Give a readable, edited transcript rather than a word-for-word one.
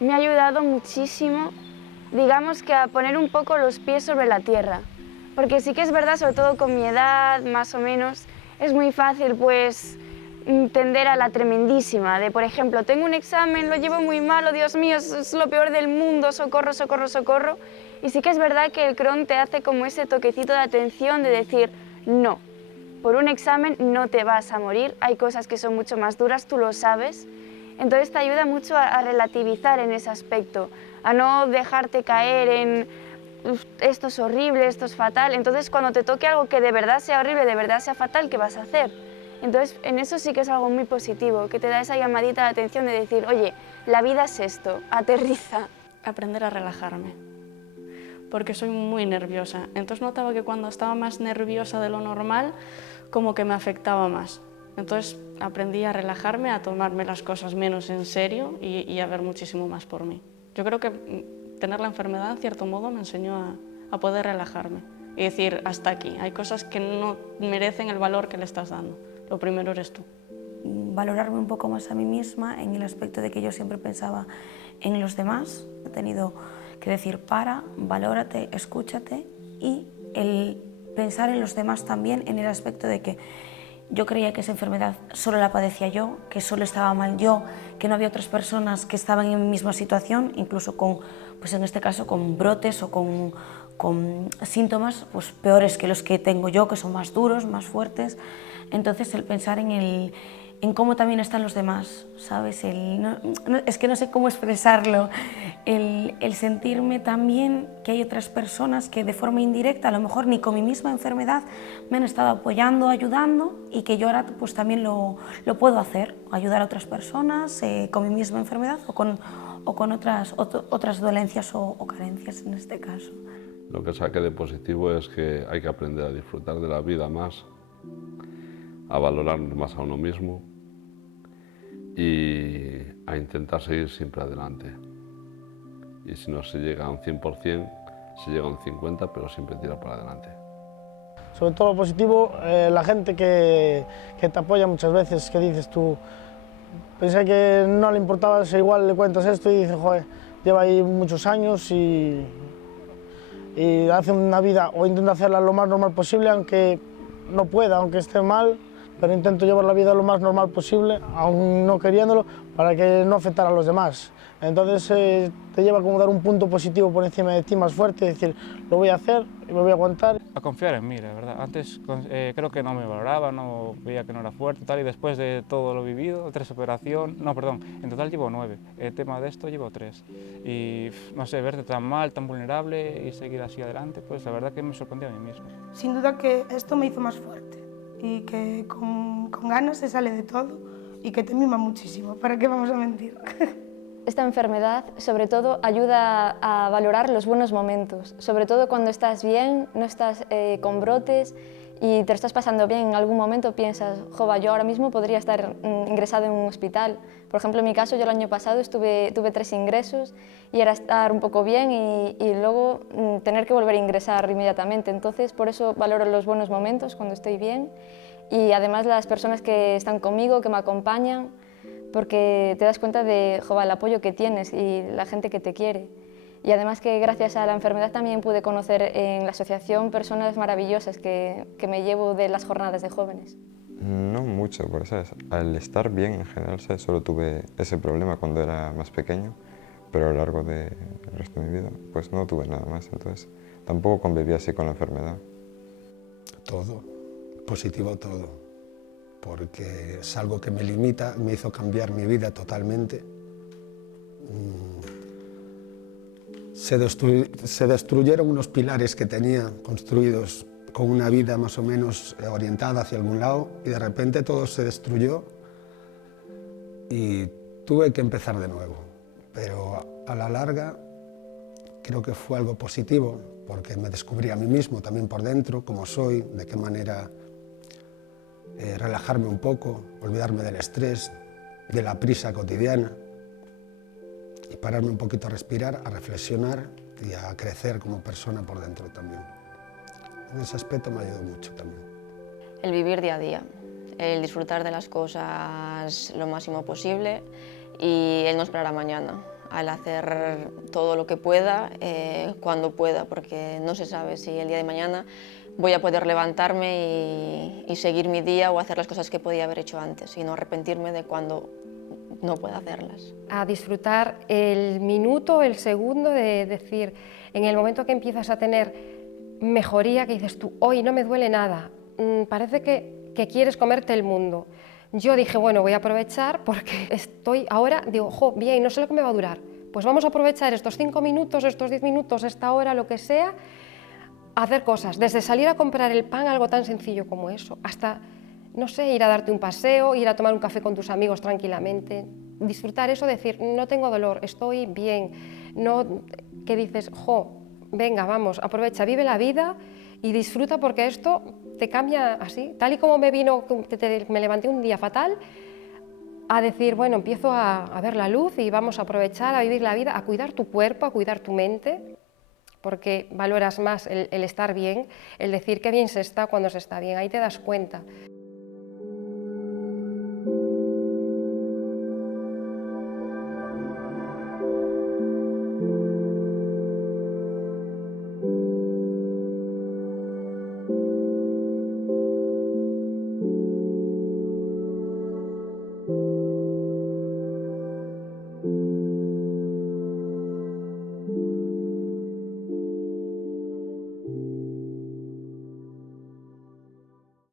me ha ayudado muchísimo, digamos que a poner un poco los pies sobre la tierra. Porque sí que es verdad, sobre todo con mi edad, más o menos, es muy fácil pues tender a la tremendísima, de por ejemplo, tengo un examen, lo llevo muy mal, oh Dios mío, es lo peor del mundo, socorro, socorro, socorro. Y sí que es verdad que el Crohn te hace como ese toquecito de atención de decir, no, por un examen no te vas a morir, hay cosas que son mucho más duras, tú lo sabes. Entonces te ayuda mucho a relativizar en ese aspecto, a no dejarte caer en esto es horrible, esto es fatal. Entonces cuando te toque algo que de verdad sea horrible, de verdad sea fatal, ¿qué vas a hacer? Entonces en eso sí que es algo muy positivo, que te da esa llamadita de atención de decir, oye, la vida es esto, aterriza. Aprender a relajarme, porque soy muy nerviosa. Entonces notaba que cuando estaba más nerviosa de lo normal, como que me afectaba más. Entonces aprendí a relajarme, a tomarme las cosas menos en serio y a ver muchísimo más por mí. Yo creo que tener la enfermedad, en cierto modo, me enseñó a poder relajarme y decir, hasta aquí, hay cosas que no merecen el valor que le estás dando. Lo primero eres tú. Valorarme un poco más a mí misma en el aspecto de que yo siempre pensaba en los demás. He tenido que decir, valórate, escúchate, y el pensar en los demás también en el aspecto de que yo creía que esa enfermedad solo la padecía yo, que solo estaba mal yo, que no había otras personas que estaban en mi misma situación, incluso con, pues en este caso, con brotes o con síntomas pues peores que los que tengo yo, que son más duros, más fuertes. Entonces el pensar en cómo también están los demás, ¿sabes? Es que no sé cómo expresarlo, el sentirme también que hay otras personas que de forma indirecta, a lo mejor ni con mi misma enfermedad, me han estado apoyando, ayudando, y que yo ahora pues también lo puedo hacer, ayudar a otras personas con mi misma enfermedad o con otras dolencias o carencias en este caso. Lo que saqué de positivo es que hay que aprender a disfrutar de la vida más, a valorarnos más a uno mismo y a intentar seguir siempre adelante. Y si no se llega a un 100%, se llega a un 50%, pero siempre tira para adelante. Sobre todo lo positivo, la gente que te apoya muchas veces, que dices tú, pensé que no le importaba, si igual le cuentas esto y dices, joder, lleva ahí muchos años y hace una vida, o intenta hacerla lo más normal posible, aunque no pueda, aunque esté mal, pero intento llevar la vida lo más normal posible, aún no queriéndolo, para que no afectara a los demás. Entonces te lleva como dar un punto positivo por encima de ti más fuerte y decir, lo voy a hacer y me voy a aguantar. A confiar en mí, la verdad. Antes creo que no me valoraba, no veía que no era fuerte, tal, y después de todo lo vivido, 3 operaciones, no, perdón, en total llevo 9. El tema de esto llevo 3. Y no sé, verte tan mal, tan vulnerable y seguir así adelante, pues la verdad que me sorprendió a mí mismo. Sin duda que esto me hizo más fuerte y que con ganas se sale de todo y que te mima muchísimo, ¿para qué vamos a mentir? Esta enfermedad, sobre todo, ayuda a valorar los buenos momentos, sobre todo cuando estás bien, no estás con brotes y te lo estás pasando bien. En algún momento piensas, jova, yo ahora mismo podría estar ingresado en un hospital. Por ejemplo, en mi caso, yo el año pasado tuve 3 ingresos y era estar un poco bien y luego tener que volver a ingresar inmediatamente. Entonces, por eso valoro los buenos momentos cuando estoy bien, y además las personas que están conmigo, que me acompañan, porque te das cuenta de el apoyo que tienes y la gente que te quiere. Y además que gracias a la enfermedad también pude conocer en la asociación personas maravillosas que me llevo de las jornadas de jóvenes. No mucho, porque ¿sabes? Al estar bien en general, ¿sabes? Solo tuve ese problema cuando era más pequeño, pero a lo largo del resto de mi vida pues no tuve nada más, entonces tampoco conviví así con la enfermedad. Todo, positivo todo. Porque es algo que me limita, me hizo cambiar mi vida totalmente. Se destruyeron unos pilares que tenía construidos con una vida más o menos orientada hacia algún lado y de repente todo se destruyó y tuve que empezar de nuevo. Pero a la larga creo que fue algo positivo porque me descubrí a mí mismo también por dentro, cómo soy, de qué manera relajarme un poco, olvidarme del estrés, de la prisa cotidiana y pararme un poquito a respirar, a reflexionar y a crecer como persona por dentro también. En ese aspecto me ayudó mucho también. El vivir día a día, el disfrutar de las cosas lo máximo posible y el no esperar a mañana. al hacer todo lo que pueda, cuando pueda, porque no se sabe si el día de mañana voy a poder levantarme y seguir mi día o hacer las cosas que podía haber hecho antes y no arrepentirme de cuando no pueda hacerlas. A disfrutar el minuto, el segundo, de decir, en el momento que empiezas a tener mejoría, que dices tú, hoy no me duele nada, parece que quieres comerte el mundo. Yo dije, bueno, voy a aprovechar porque estoy ahora, digo, jo, bien, no sé lo que me va a durar, pues vamos a aprovechar estos 5 minutos, estos 10 minutos, esta hora, lo que sea, a hacer cosas, desde salir a comprar el pan, algo tan sencillo como eso, hasta, no sé, ir a darte un paseo, ir a tomar un café con tus amigos tranquilamente, disfrutar eso, decir, no tengo dolor, estoy bien, no, que dices, jo, venga, vamos, aprovecha, vive la vida y disfruta porque esto te cambia así, tal y como me vino, me levanté un día fatal, a decir, bueno, empiezo a ver la luz y vamos a aprovechar, a vivir la vida, a cuidar tu cuerpo, a cuidar tu mente, porque valoras más el estar bien, el decir qué bien se está cuando se está bien, ahí te das cuenta.